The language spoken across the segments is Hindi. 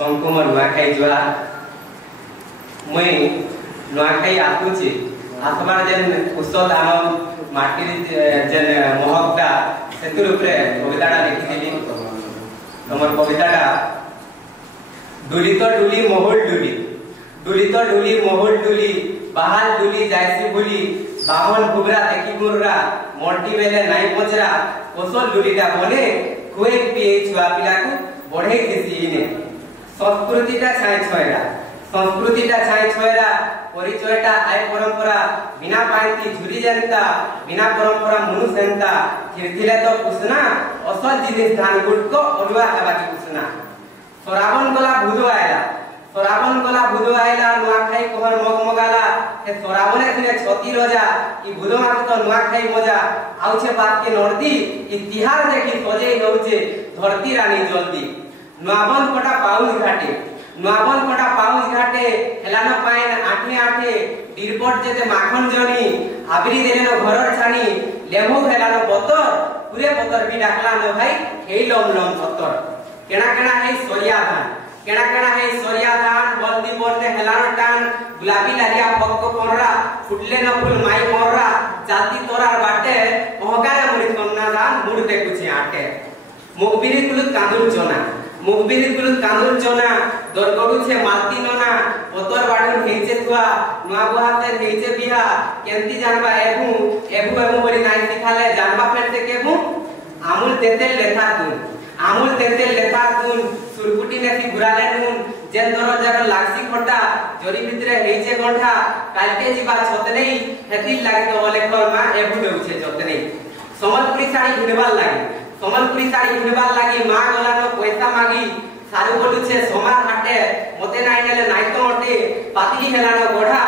संकुम नुआखाई जुआ मुई नुआखाई आकुची आत्मार जेन कुशल आम माटी जेन महकटा सेतुर उपरे कविताटा लिखिदिली तमर कविताटा डुली तो डुली मोहल डुली डुली तो डुली मोहल डुली बाहाल डुली जायसी भूली बामन भुगरा देखी गुर्रा मोल्टी बेले नाई पचरा कोसल डुलीटा बने खुए पिए छुआ पिला को बढ़े दिसी इने संस्कृतिटा छाय छयरा परिचयटा आय परंपरा बिना पाइती झुरी जनता बिना परंपरा मनुष्य जनता थिरथिले तो कुसना असल जिनिस धान गुड को अलुआ हेबाकी कुसना सराबन गला भुदो आइला नुआखाई कोहर मगमगाला हे सराबने दिने छती रजा ई भुदो माके तो नुआखाई मजा आउछे बात के नर्दी ई तिहार देखि सजे होउछे धरती रानी जल्दी नुआबन कोटा पाउज घाटे हेलानो पाइन आठे आठे डिरपट जेते माखन जनी आबरी देलेनो घरर छानी लेमो हेलानो बतर पूरे बतर भी डाकला न भाई हेई लम लम बतर केना केना है सरिया धान हल्दी बरने हेलानो टान गुलाबी लालिया पक्को कोनरा फुटले न फूल माई मोररा जाति तोरार बाटे महकाले मरि कन्ना धान मुड़ दे कुछ आटे मुगबिरी कुलु कांदुल जोना दरगडु छे मालती नोना पतर बाडुन हेचे तुआ नुआ बुहाते हेचे बिहा केंती जानबा एबु बरी नाइ सिखाले जानबा फेरते केबु आमुल तेतेल लेथा तुन सुरकुटी नेथि गुराले नुन जेन दर जगर लागसी खटा जरी भितरे हेचे गंठा कालके जिबा छतने हेति लागि तो लेखर मा एबु देउछे जतने समलपुरी साड़ी घिनबार लागी मा गलानो पैसा मागी सारू बोलुछे सोमार हाटे मते नाइ नेले नाइ तो अटे पातिली हेलानो गोढा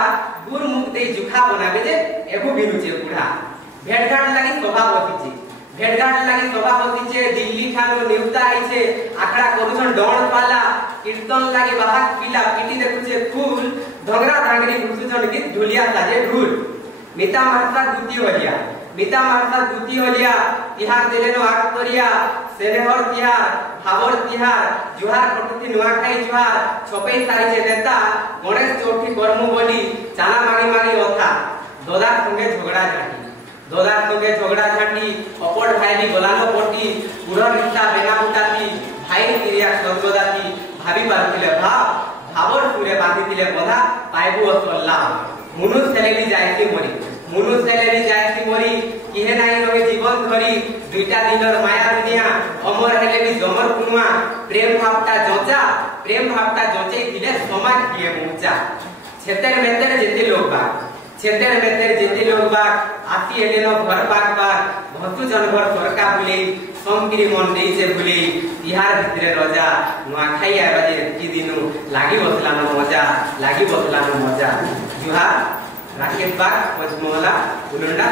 गुर मुख दे जुखा बनाबे जे एबु बिनुचे बुढा भेटघाट लागी सभापति छे दिल्ली ठानो निउता आइछे आखड़ा करूछन डण पाला कीर्तन लागी बाहाक पिला पिटी देखुछे फूल धगरा धांगरी घुसुछन गीत ढुलिया साजे ढूल मिता मारता दुती होलिया तिहार देलेनो आकतरिया सेनेहर तिहार हावर तिहार जुहार पटुती नुआखाई जुहार छपई सारी जे नेता गणेश चौथी कर्म बोली चाला मागी अथा दोदार संगे झगड़ा झाटी अपड़ भाईली गलानो पटी पुर रिश्ता बेना उठाती भाई क्रिया संगदाती भाबी पारथिले भावर सुरे बांधिथिले बधा पाइबु असल्ला मुनुस जायसी मरी किहे नाइ रहे जीवन धरी दुईटा दिनर माया दुनिया अमर हेले भी जमर कुनुआ प्रेम भावटा जचे दिले समाज किए मुचा छेतेर मेतेर जेते लोग बाग आती हेलेनो घर बाग भतु जनभर सरका बुले समगिरी मन देइसे बुले तिहार भितरे रजा नुआखाई आबाजे एति दिनु लागि बसलानो मजा जुहा राकेश बाग पचमोला उलंडा